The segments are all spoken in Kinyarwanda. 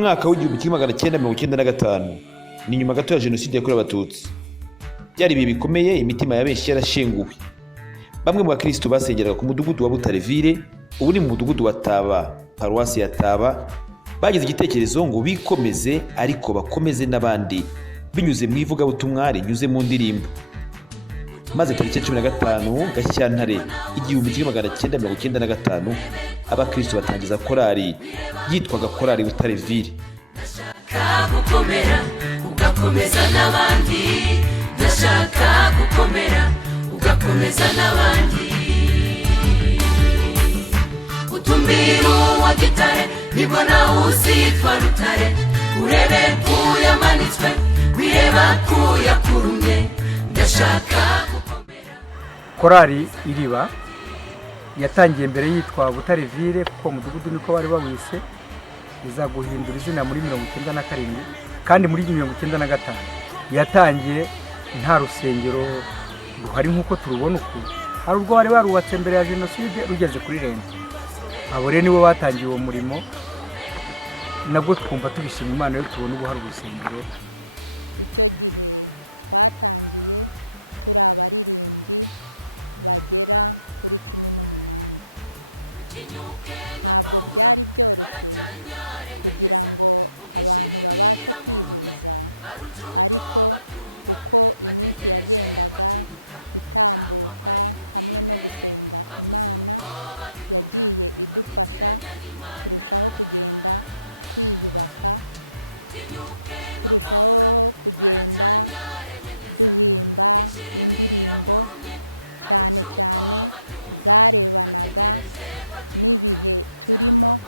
mwaka w'1995 ni nyuma gato ya jenoside yakorewe abatutsi. Byari ibihe bikomeye, imitima ya benshi yarashenguwe. Bamwe mu bakristo basengeraga ku mudugudu wa Butarevire, ubu ni mu mudugudu wa Taba, paruwasi ya Taba, bagize igitekerezo ngo bikomeze ariko bakomeze n'abandi binyuze mu ivugabutumwa rinyuze mu ndirimbo. Maze tariki 15 Gashyantare 1995 abakristo batangiza korali yitwaga Chorale Butarevire. Gukomera ugakomeza n'abandi, ndashaka gukomera ugakomeza n'abandi. Utumbiro wa gitare nibwo nawe uzitwa rutare, urebe kuyamanitswe wireba kuyakurumye, ndashaka gukomera. Chorale IRIBA yatangiye mbere yitwa Butarevire kuko mudugudu niko bari bawise, iza guhindura izina muri 1997 kandi muri 1995 yatangiye nta rusengero ruhari nkuko turubona uku. Hari urwo bari barubatse mbere ya jenoside rugeze kuri Rente. Abo rero nibo batangiye uwo murimo, nabwo twumva tubishima Imana yo tubona ubu hari urusengero. Icyo gihe twatangiye turi abaririmbyi bagera kuri 18. Ntabwo byari byoroshye kugira ngo abantu babashe kwihuza, ariko uko iminsi yagendaga itambuka hamwe no gusenga Imana yagiye idufasha, turushaho kugenda twiyubaka, turushaho kugenda duhimba indirimbo cyane cyane zarebanaga n'ibihe turimo,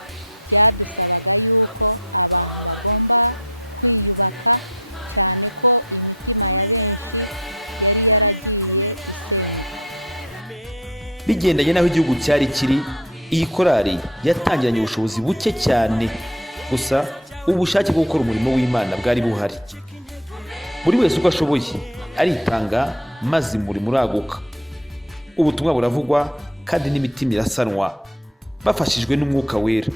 byadusabaga yuko abantu bagomba kwiyubaka cyane ko imitima ya benshi yari yaragiye isenyuka. Bigendanye naho igihugu cyari kiri, iyi korali yatangiranye ubushobozi buke cyane, gusa ubushake bwo gukora umurimo w'Imana bwari buhari. Buri wese uko ashoboye aritanga, maze umurimo uraguka. Ubutumwa buravugwa kandi n'imitima irasanwa bafashijwe n'Umwuka Wera.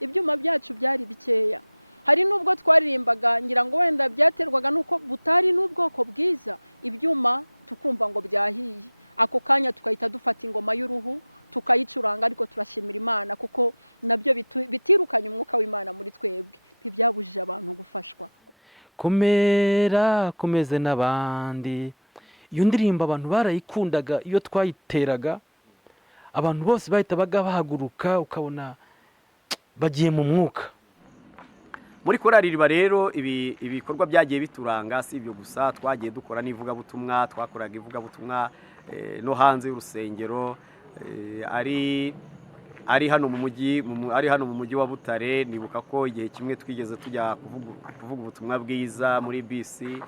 Ibyuma byacu byari bikeya, hari nubwo twaririmbaga ngira ngo wenda byaterwaga nuko butari n'ubwoko bwiza, ibyuma tukumva ngo byahiye, ako kanya tukahita dufata ingoma y'uruhu tukayicuranga, ariko turashimira Imana kuko nabyo bitirukanye Umwuka w'Imana muri twebwe, ntibyabujije abantu gufashwa. Komera komeze n'abandi, iyo ndirimbo abantu barayikundaga. Iyo twayiteraga abantu bose bahita bahaguruka, ukabona bagiye mu mwuka. Muri Chorale IRIBA rero ibikorwa byagiye bituranga, si ibyo gusa, twagiye dukora n'ivugabutumwa, twakoraga ivugabutumwa no hanze y'urusengero, ari hano mu mujyi wa Butare. Nibuka ko igihe kimwe twigeze tujya kuvuga ubutumwa bwiza muri bisi,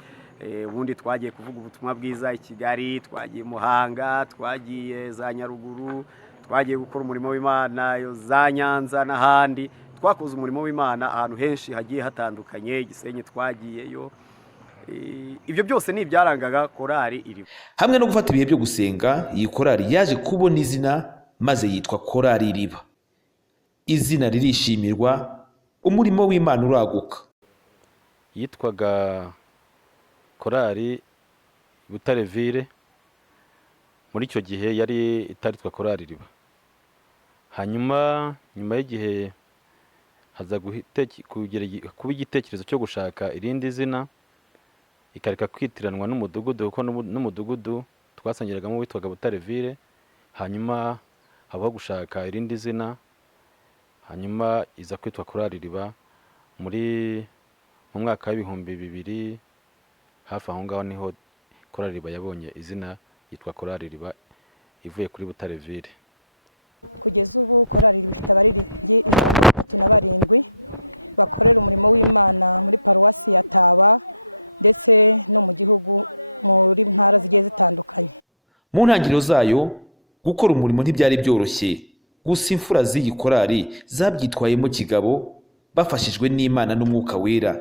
ubundi twagiye kuvuga ubutumwa bwiza i Kigali, twagiye Muhanga, twagiye za Nyaruguru, twagiye gukora umurimo w'Imana za Nyanza n'ahandi. Twakoze umurimo w'Imana ahantu henshi hagiye hatandukanye, Gisenyi twagiyeyo. Ibyo byose ni ibyarangaga Chorale IRIBA. Hamwe no gufata ibihe byo gusenga, iyi korali yaje kubona izina maze yitwa Chorale IRIBA. Izina ririshimirwa, umurimo w'Imana uraguka. Yitwaga Chorale Butarevire, muri icyo gihe yari itaritwa Chorale IRIBA. Hanyuma nyuma y'igihe haza kuba igitekerezo cyo gushaka irindi zina, ikareka kwitiranwa n'umudugudu, kuko n'umudugudu twasengeragamo witwaga Butarevire. Hanyuma habaho gushaka irindi zina, hanyuma iza kwitwa Chorale IRIBA mu mwaka w'2000. Hafi aho ngaho niho Chorale IRIBA yabonye izina yitwa Chorale IRIBA ivuye kuri Butarevire. Kugeza ubu Chorale IRIBA ifite abaririmbyi 137 bakorera umurimo w'Imana muri paruwasi ya Taba ndetse no mu gihugu muri ntara zigiye zitandukanye. Mu ntangiriro zayo gukora umurimo ntibyari byoroshye, gusa imfura z'iyi korali zabyitwayemo kigabo bafashijwe n'Imana n'Umwuka Wera,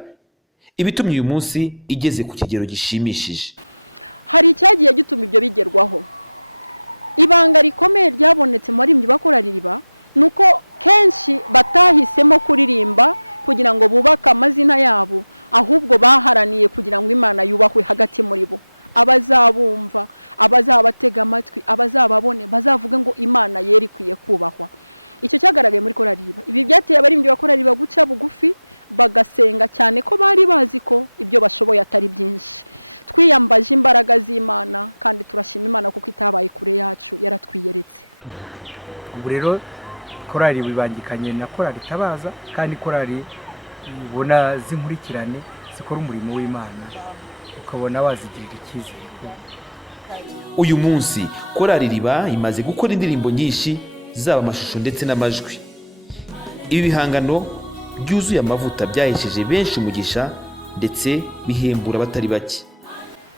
ibitumye uyu munsi igeze ku kigero gishimishije. Hari icyagiye gituma ibyo bigerwaho. Ibanga rikomeye ryabonetse mu baririmbyi ba Chorale IRIBA nuko kenshi batahisemo kuririmba kugira ngo bubake amazina yabo, ahubwo baharaniye kugira ngo Imana yubahwe hagati muri bo. Abazabumva, abazabatega amatwi, abazababone bazavuga ngo Imana yeri ikwiye kubahwa. Icyo cyagaragaye muri Chorale IRIBA. Ibi byateye abaririmbyi ba Chorale IRIBA guca bugufi bagasenga cyane ko bari bazi ko ibyo bashoboye atari byinshi. Twiyambaje imbaraga z'Imana kandi turashima Imana kuko itabaye kure yacu, yaratwiyeretse. Ubu rero Chorale ibangikanye na Chorale Itabaza, kandi Chorale ubona zinkurikirane zikora umurimo w'Imana, ukabona wazigirira icyizere. Uyu munsi Chorale IRIBA imaze gukora indirimbo nyinshi, zaba amashusho ndetse n'amajwi. Ibi bihangano byuzuye amavuta byahesheje benshi umugisha ndetse bihembura abatari bake.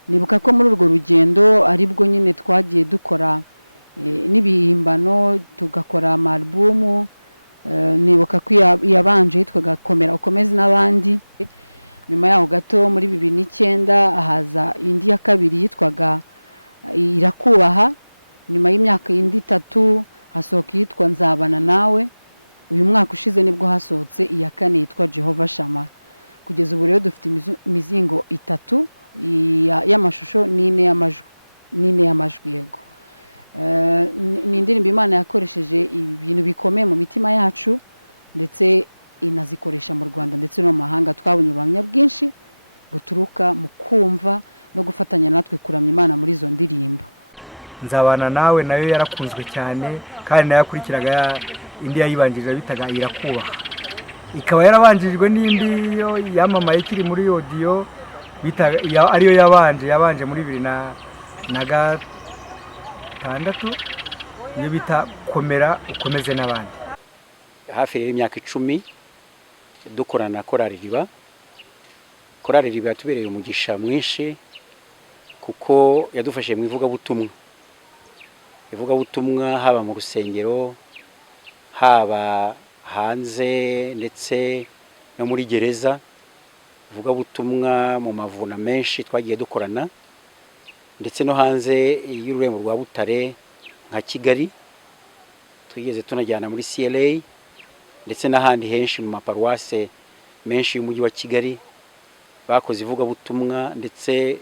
Nibuka ko muri urwo rugendo aribwo nyine twagiye dukora n'ibihimbano, tugakora amarubumu. Nibuka ko yabanje yitwaga Komera Ukomeze n'abandi. Nyuma yaho gato muri 2009 haza indi ya kabiri yitwaga Irakubaha. Nyuma y'imyaka indi 3 hasohoka yitwa Nzabana Nawe. Uyu mwaka ushize nibwo hasohotse iya kane yitwa Jehova Shama. Kugeza ubu rero dufite imizingo 3 y'amashusho n'ine y'amajwi yego. Ni indirimbo Imana yakoresheje ibintu bikomeye mu mitima yacu, ndetse inazikoresha mu Rwanda ndetse no mu mahanga. Twabonye ubuhamya bwinshi buturuka mu kumva no gufatanya natwe kuramya Imana muri izo ndirimbo. Nzabana Nawe nayo yarakunzwe cyane, kandi nayo yakurikiraga indi yayibanjirije bitaga Irakubaha. Ikaba yarabanjirijwe n'indi yo yamamaye kiri muri audio ariyo yabanje muri 2006 iyo bita Komera Ukomeze n'abandi. Hafi y'imyaka 10 dukorana na Chorale IRIBA. Chorale IRIBA yatubereye umugisha mwinshi kuko yadufashe mu ivugabutumwa, haba mu rusengero, haba hanze ndetse no muri gereza. Ivugabutumwa mu mavuna menshi twagiye dukorana, ndetse no hanze y'ururembo rwa Butare nka Kigali, tugeze tunajyana muri CLA ndetse n'ahandi henshi mu maparuwase menshi y'umujyi wa Kigali. Bakoze ivugabutumwa, ndetse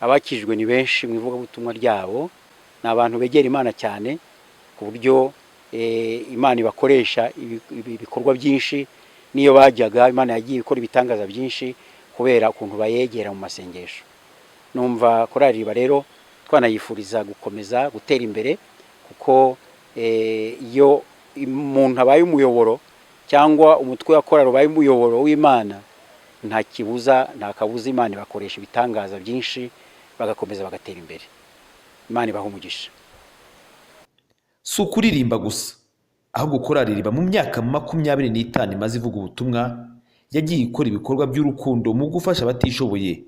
abakijwe ni benshi mu ivugabutumwa ryabo. Ni abantu begera Imana cyane ku buryo Imana ibakoresha ibikorwa byinshi. Niyo bajyaga Imana yagiye ikora ibitangaza byinshi kubera ukuntu bayegera mu masengesho. Numva Chorale IRIBA rero twanayifuriza gukomeza gutera imbere, kuko iyo umuntu abaye umuyoboro cyangwa umutwe wa Chorale ubaye umuyoboro w'Imana, nta kabuza Imana ibakoresha ibitangaza byinshi, bagakomeza bagatera imbere. Imana ibaha umugisha. Si ukuririmba gusa, ahubwo Chorale IRIBA mu myaka 25 imaze ivuga ubutumwa yagiye ikora ibikorwa by'urukundo mu gufasha abatishoboye,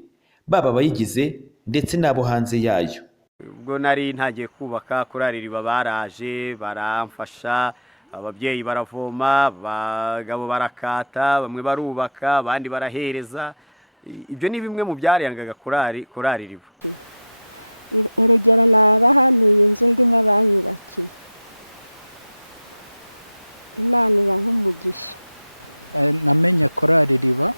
baba abayigize ndetse n'abo hanze yayo. Ubwo nari ntagiye kubaka Chorale IRIBA baraje baramfasha, ababyeyi baravoma, abagabo barakata, bamwe barubaka, abandi barahereza. Ibyo ni bimwe mu byarangaga Chorale IRIBA. Urugero nabahanuye inzu ndi nk'abanyubakiye. Imana ibaha umugisha. Namenye Chorale IRIBA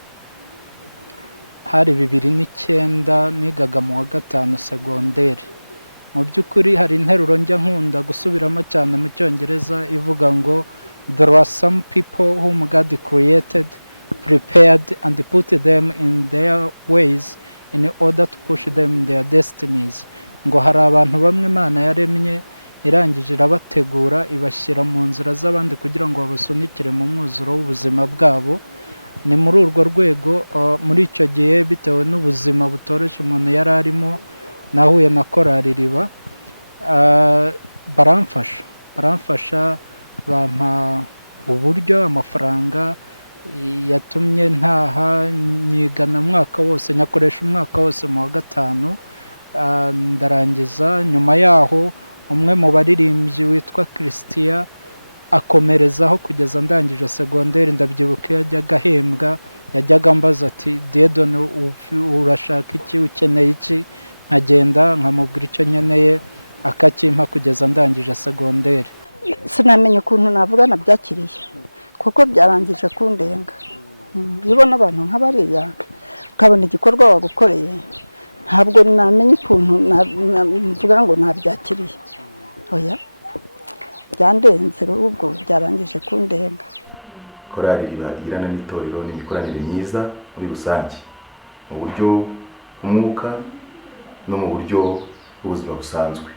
hari 2009 nigaga mu wa 5 segonderi. Mu by'ukuri hari interuro njya nkunda gusubiramo cyane mu Cyongereza ivuga ngo there are some people whom God created, prepared and put them in their ways in order to push them in their destinies. Ngo hari abantu bamwe Imana yaremye irangije irabategura ibashyira mu nzira z'abandi kugira ngo babasunikire mu mwuzuro w'ubuzima bwabo. Ni muri urwo rwego muri icyo gihe bitewe n'ubuzima butoroshye umuntu yari arimo, nahuye na Chorale IRIBA. Baramfasha bampa uburyo, amafaranga yatumye ntaha, nyigana mwaka wose, nyakoresha umwaka wose mu wa 5 ndarangiza. Nyuma yaho umwe mu baririmbyi witwa Christian akomerezaho kugeza ndangije segonderi. Ndabyibuka yajyaga ahembwa, yajyaga mbaza ati Diedone urashaka iki, ukeneye iki, nkagenda nkamubwira icyo nkeneye akakimpa kugeza ndangije segonderi. Sinamenye ukuntu navuga nabyakiriye kuko byarangije kundenga. iyo ubona abantu nk'abariya ukabona igikorwa wagukoreye ntabwo namenya ukuntu mvuga ngo nabyakiriye oya byandenze ubwo byarangije kundenga. Korali IRIBA igirana n'itorero n'imikoranire myiza muri rusange mu buryo bw'umwuka no mu buryo bw'ubuzima busanzwe.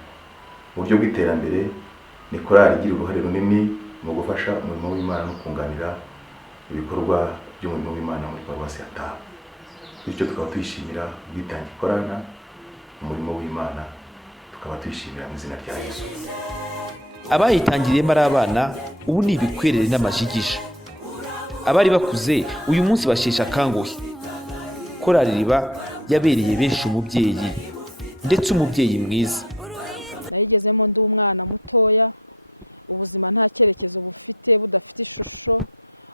Mu buryo bw'iterambere ni korali igira uruhare runini mu gufasha umurimo w'Imana no kunganira ibikorwa by'umurimo w'Imana muri paruwasi ya Taba. Bityo tukaba tuyishimira ubwitange ikorana umurimo w'Imana, tukaba tuyishimira mu izina rya Yesu. Abayitangiriyemo ari abana ubu ni ibikwerere n'amajigija. Abari bakuze uyu munsi bashesha akanguhe. Korali IRIBA yabereye benshi umubyeyi ndetse umubyeyi mwiza. Nayigezemo ndi umwana mutoya, ubuzima nta cyerekezo bufite, budafite ishusho,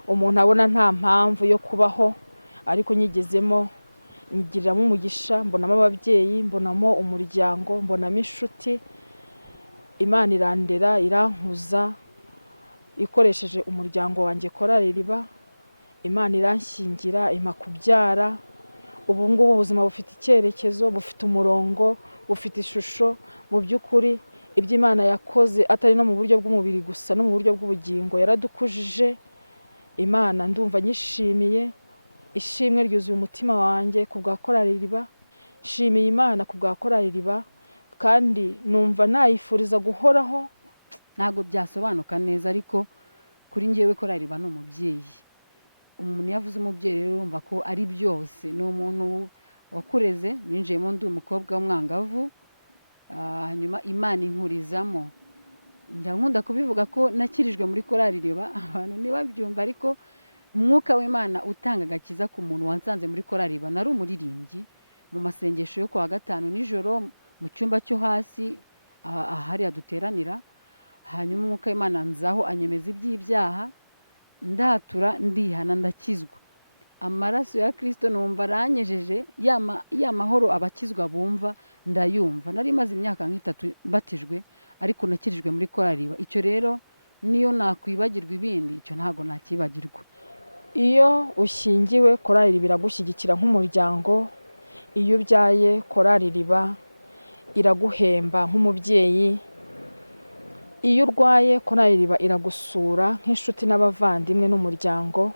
umuntu abona nta mpamvu yo kubaho, ariko nyigezemo nyigiriramo umugisha, mbonamo ababyeyi, mbonamo umuryango, mbonamo inshuti. Imana irandera, irankuza ikoresheje umuryango wanjye Chorale IRIBA. Imana iranshyingira, impa kubyara. Ubu ngubu ubuzima bufite icyerekezo, bufite umurongo, bufite ishusho. Mu by'ukuri ibyo Imana yakoze atari no mu buryo bw'umubiri gusa, no mu buryo bw'ubugingo yaradukujije. Imana ndumva nyishimiye, ishimwe ryuzuye umutima wanjye ku bwa Chorale IRIBA. Nshimiye Imana ku bwa Chorale IRIBA kandi numva nayifuriza guhoraho. Ntabwo byasobanuka neza, ariko kuri njyewe Chorale IRIBA ni umubyeyi. Umuntu yavuze umubyeyi rero urumva ko ari byose. Ni umuntu wakureze, ninjiyemo ndi umukobwa w'umwangavu, hanyuma Imana inkurizamo. Njya nkunda kubivuga ko nakirijwe muri Chorale IRIBA, abantu ntibabyumva, ariko umwuka w'Imana utanga agakiza ku muntu wansanze muri Chorale IRIBA. Nari umuririmbyi mu masengesho yo kwa gatanu nijoro mu cyumba cyo hasi ahari duteranira, hanyuma umwuka w'Imana nzaho anyemeza iby'ibyaha, ndatura ndihana ndakizwa. Amaraso ya Kristo numva aranyejeje, ya mahoro abakizwa bumva ndayumva. Nari maze imyaka nk'itatu batijwe, ariko nakirijwe muri Chorale IRIBA. Icyo rero niyo nakwibagirwa ibindi, icyo ntago nakibagirwa. Iyo ushyingiwe Chorale IRIBA iragushyigikira nk'umuryango. Iyo ubyaye Chorale IRIBA iraguhemba nk'umubyeyi. Iyo urwaye Chorale IRIBA iragusura nk'inshuti n'abavandimwe n'umuryango.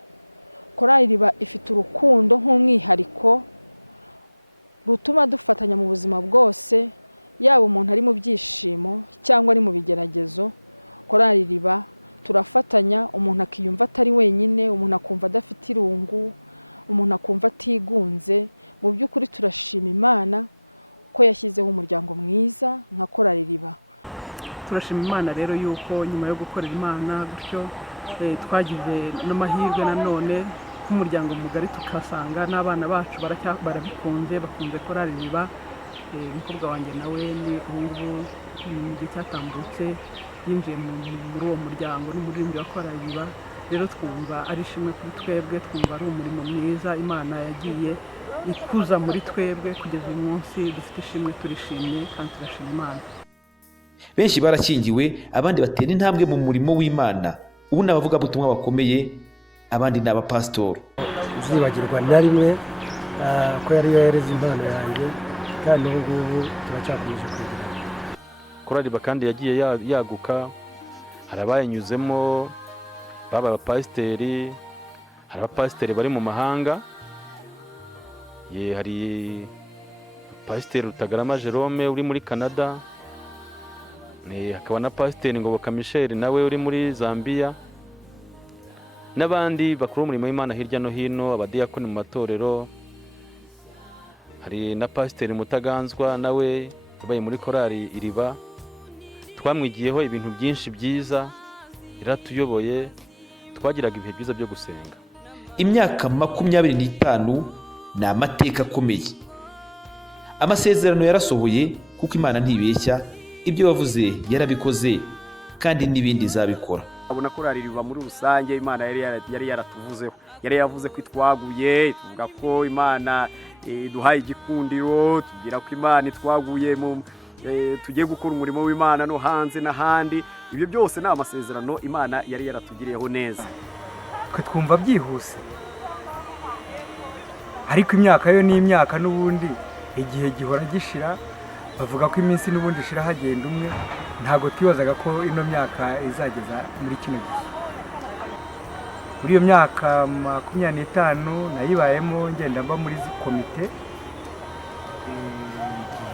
Chorale IRIBA ifite urukundo nk'umwihariko rutuma dufatanya mu buzima bwose, yaba umuntu ari mu byishimo cyangwa ari mu bigeragezo. Chorale IRIBA turafatanya, umuntu akiyumva atari wenyine, umuntu akumva adafite irungu, umuntu akumva atigunze. Mu by'ukuri turashima Imana ko yashyizeho umuryango mwiza nka Chorale IRIBA. Turashima Imana rero yuko nyuma yo gukorera Imana gutyo twagize n'amahirwe nanone nk'umuryango mugari, tukasanga n'abana bacu barabikunze, bakunze Chorale IRIBA. Umukobwa wanjye nawe ni ubu mu gihe cyatambutse yinjiye muri uwo muryango n'umuririmbyi wa Chorale IRIBA. Rero twumva ari ishimwe kuri twebwe, twumva ari umurimo mwiza Imana yagiye ikuza muri twebwe kugeza uyu munsi. Dufite ishimwe, turishimye kandi turashima Imana. Benshi barakingiwe, abandi batera intambwe mu murimo w'Imana. Ubu ni abavugabutumwa bakomeye, abandi ni abapasitori. Zibagirwa na rimwe ko yari yareze impano yanjye, kandi ubu ngubu turacyakomeje kwigira. Chorale IRIBA kandi yagiye yaguka, hari abayinyuzemo baba abapasiteri, hari abapasiteri bari mu mahanga. Hari pasiteri Rutagarama Jerome uri muri Canada, hakaba na pasiteri Ngoboka Michel nawe uri muri Zambia, n'abandi bakuru umurimo w'Imana hirya no hino, abadiyakoni mu matorero. Hari na pasiteri Mutaganzwa nawe ubaye muri Chorale IRIBA. Twamwigiyeho ibintu byinshi byiza, iratuyoboye, twagiraga ibihe byiza byo gusenga. Imyaka 25 ni amateka akomeye. Amasezerano yarasohoye kuko Imana ntibeshya, ibyo wavuze yarabikoze kandi n'ibindi zabikora. abona Chorale IRIBA muri rusange Imana yari yaratuvuzeho, yari yavuze ko itwaguye, tuvuga ko Imana duhaye igikundiro, tugira ko Imana itwaguye mu tugiye gukora umurimo w'Imana no hanze n'ahandi. Ibyo byose ni amasezerano Imana yari yaratugiriyeho neza. Twe twumva byihuse, ariko imyaka yo ni imyaka n'ubundi igihe gihora gishira, bavuga ko iminsi n'ubundi ishira hagenda umwe, ntabwo twibazaga ko ino myaka izageza muri kino gihe. Muri iyo myaka 25 nayibayemo ngenda mba muri komite,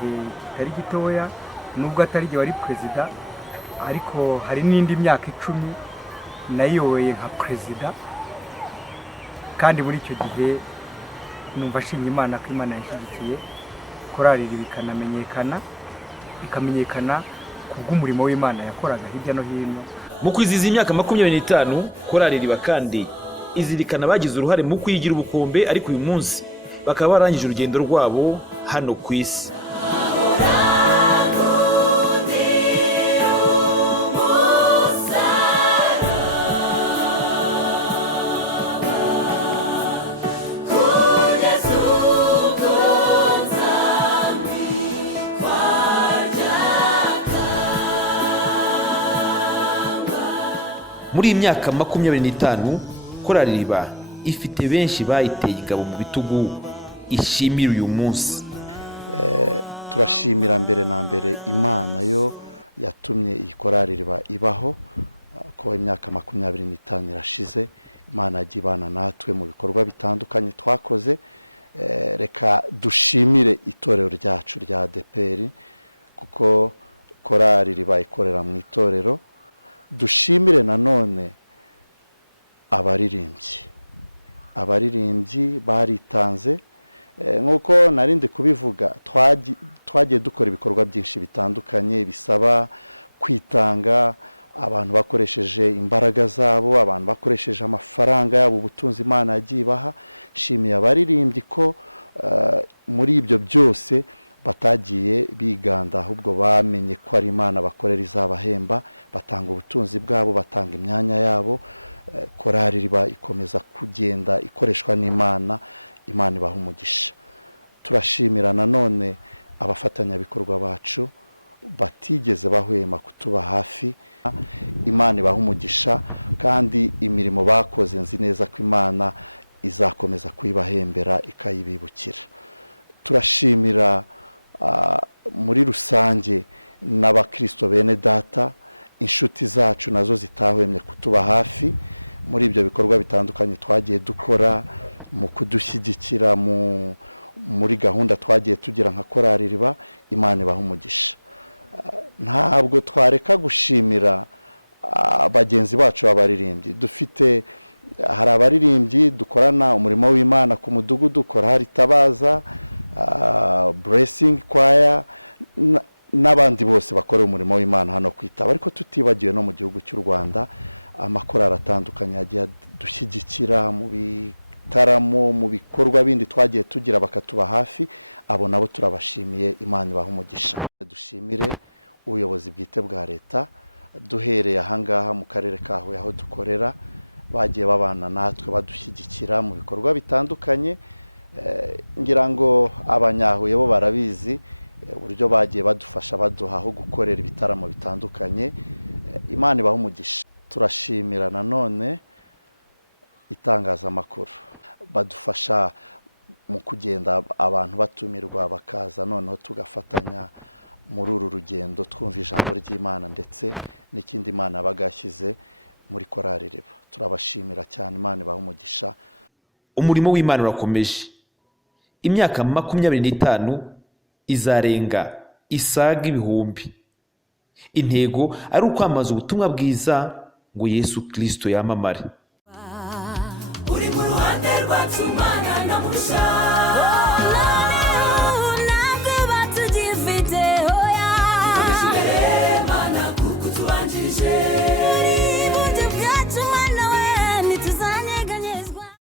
igihe kitari gitoya nubwo atari igihe wari perezida, ariko hari n'indi myaka 10 nayoboye nka perezida, kandi muri icyo gihe numva ashimye Imana ko Imana yashyigikiye korali ikamenyekana kubw'umurimo w'Imana yakoraga hirya no hino. Mu kwizihiza imyaka 25 Chorale IRIBA kandi izirikana bagize uruhare mu kuyigira ubukombe, ariko uyu munsi bakaba barangije urugendo rwabo hano ku isi. Muri iyi myaka 25 Chorale IRIBA ifite benshi bayiteye igabo mu bitugu ishimira uyu munsi. Turashimira mbere na mbere Imana yo yatumye iyi Chorale IRIBA ibaho, ko imyaka 25 irashize. Imana yagibana natwe mu bikorwa bitandukanye twakoze. Reka dushimire itorero ryacu rya ADPR, kuko Chorale IRIBA ikorera mu itorero. Dushimire nanone abaririmbyi baritanze, nkuko narindi kubivuga, twagiye dukora ibikorwa byinshi bitandukanye bisaba kwitanga, abantu bakoresheje imbaraga zabo, abantu bakoresheje amafaranga yabo, ubutunzi Imana yagiye ibaha. Shimiye abaririmbyi ko muri ibyo byose batagiye biganda, ahubwo bamenye ko ari Imana bakorera izabahemba, batanga ubutunzi bwabo, batanga imyanya yabo. Chorale IRIBA ikomeza kugenda ikoreshwa n'Imana, Imana ibaha umugisha. Turashimira nanone abafatanyabikorwa bacu batigeze bahwema kutuba hafi, Imana ibaha umugisha, kandi imirimo bakoze nzi neza ko Imana izakomeza kuyibahembera ikayibibukira. Turashimira muri rusange n'abakristo bene data, inshuti zacu nazo zitahwemye kutuba hafi muri ibyo bikorwa bitandukanye twagiye dukora, mu kudushyigikira muri gahunda twagiye tugira nka Chorale IRIBA. Imana ibaha umugisha. Ntabwo twareka gushimira bagenzi bacu abaririmbyi dufite. Hari abaririmbyi dukorana umurimo w'Imana ku mudugudu, Chorale Itabaza, Blessing Choir, n'abandi bose bakorera umurimo w'Imana hano kwitaba. Ariko tutibagiwe no mu gihugu cy'u Rwanda amakorali atandukanye yagiye dushyigikira mu bitaramo, mu bikorwa bindi twagiye tugira, bakatuba hafi. Abo nabo turabashimiye, Imana ibaha umugisha. Dushimire ubuyobozi bwite bwa leta, duhereye ahangaha mu karere ka Huye aho dukorera, bagiye babana natwe badushyigikira mu bikorwa bitandukanye. Ngira ngo abanyahuye bo barabizi uburyo bagiye badufasha, baduha aho gukorera ibitaramo bitandukanye. Imana ibaha umugisha. Turashimira nanone itangazamakuru, badufasha mu kugenda abantu batumirwa bakaza, noneho tugafatanya muri uru rugendo twumva ijambo ry'Imana ndetse n'ikindi Imana bagashyize muri Chorale IRIBA. Turabashimira cyane, Imana ibaha umugisha. Umurimo w'Imana urakomeje. Imyaka 25 izarenga isaga ibihumbi. Intego ari ukwamaza ubutumwa bwiza ngo Yesu Kristo yamamare. Uri mu ruhande rwacu Mana namurusha, ntabwo batugifite hoya, imbere Mana kuko tubanjije.